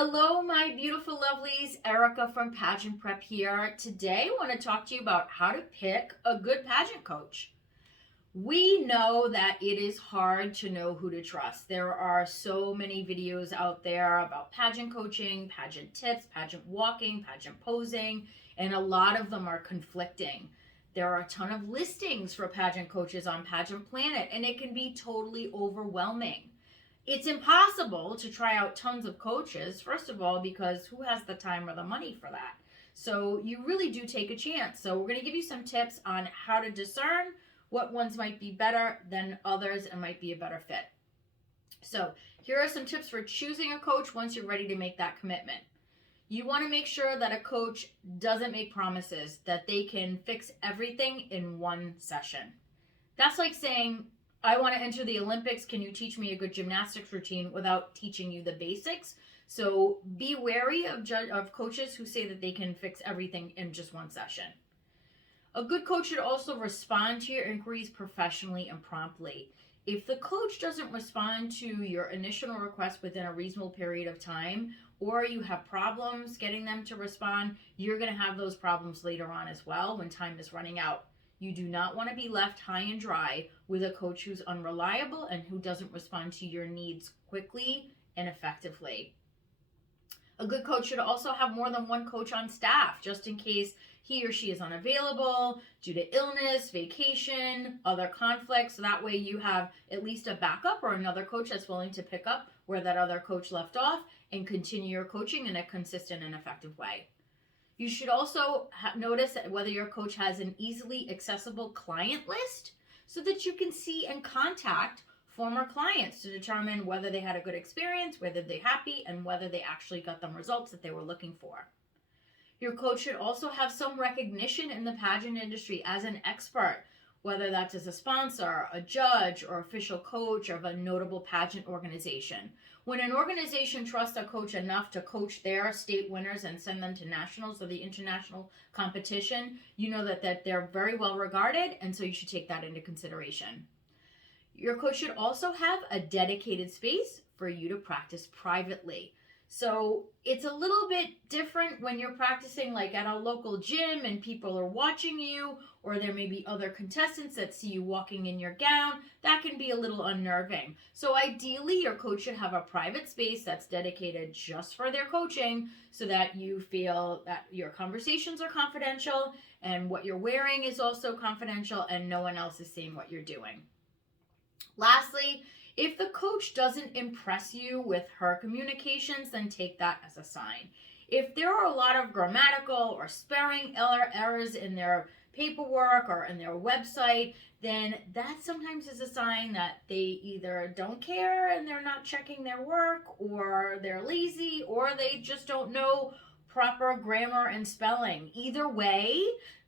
Hello, my beautiful lovelies. Erica from Pageant Prep here. Today, I want to talk to you about how to pick a good pageant coach. We know that it is hard to know who to trust. There are so many videos out there about pageant coaching, pageant tips, pageant walking, pageant posing, and a lot of them are conflicting. There are a ton of listings for pageant coaches on Pageant Planet, and it can be totally overwhelming. It's impossible to try out tons of coaches, first of all, because who has the time or the money for that? So you really do take a chance. So we're going to give you some tips on how to discern what ones might be better than others and might be a better fit. So here are some tips for choosing a coach once you're ready to make that commitment. You want to make sure that a coach doesn't make promises that they can fix everything in one session. That's like saying, I want to enter the Olympics. Can you teach me a good gymnastics routine without teaching you the basics? So be wary of coaches who say that they can fix everything in just one session. A good coach should also respond to your inquiries professionally and promptly. If the coach doesn't respond to your initial request within a reasonable period of time, or you have problems getting them to respond, you're going to have those problems later on as well when time is running out. You do not want to be left high and dry with a coach who's unreliable and who doesn't respond to your needs quickly and effectively. A good coach should also have more than one coach on staff, just in case he or she is unavailable due to illness, vacation, other conflicts. So that way you have at least a backup or another coach that's willing to pick up where that other coach left off and continue your coaching in a consistent and effective way. You should also notice whether your coach has an easily accessible client list so that you can see and contact former clients to determine whether they had a good experience, whether they're happy, and whether they actually got the results that they were looking for. Your coach should also have some recognition in the pageant industry as an expert, whether that's as a sponsor, a judge, or official coach of a notable pageant organization. When an organization trusts a coach enough to coach their state winners and send them to nationals or the international competition, you know that they're very well regarded, and so you should take that into consideration. Your coach should also have a dedicated space for you to practice privately. So it's a little bit different when you're practicing like at a local gym and people are watching you, or there may be other contestants that see you walking in your gown. That can be a little unnerving. So ideally, your coach should have a private space that's dedicated just for their coaching so that you feel that your conversations are confidential and what you're wearing is also confidential and no one else is seeing what you're doing. Lastly, if the coach doesn't impress you with her communications, then take that as a sign. If there are a lot of grammatical or spelling errors in their paperwork or in their website, then that sometimes is a sign that they either don't care and they're not checking their work, or they're lazy, or they just don't know proper grammar and spelling. Either way,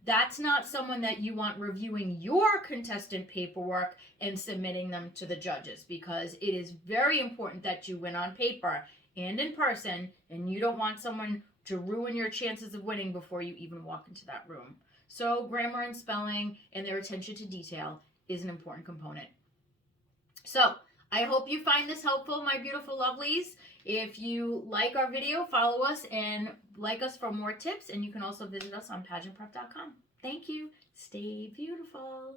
that's not someone that you want reviewing your contestant paperwork and submitting them to the judges, because it is very important that you win on paper and in person, and you don't want someone to ruin your chances of winning before you even walk into that room. So grammar and spelling and their attention to detail is an important component. So I hope you find this helpful, my beautiful lovelies. If you like our video, follow us and like us for more tips. And you can also visit us on pageantprep.com. Thank you. Stay beautiful.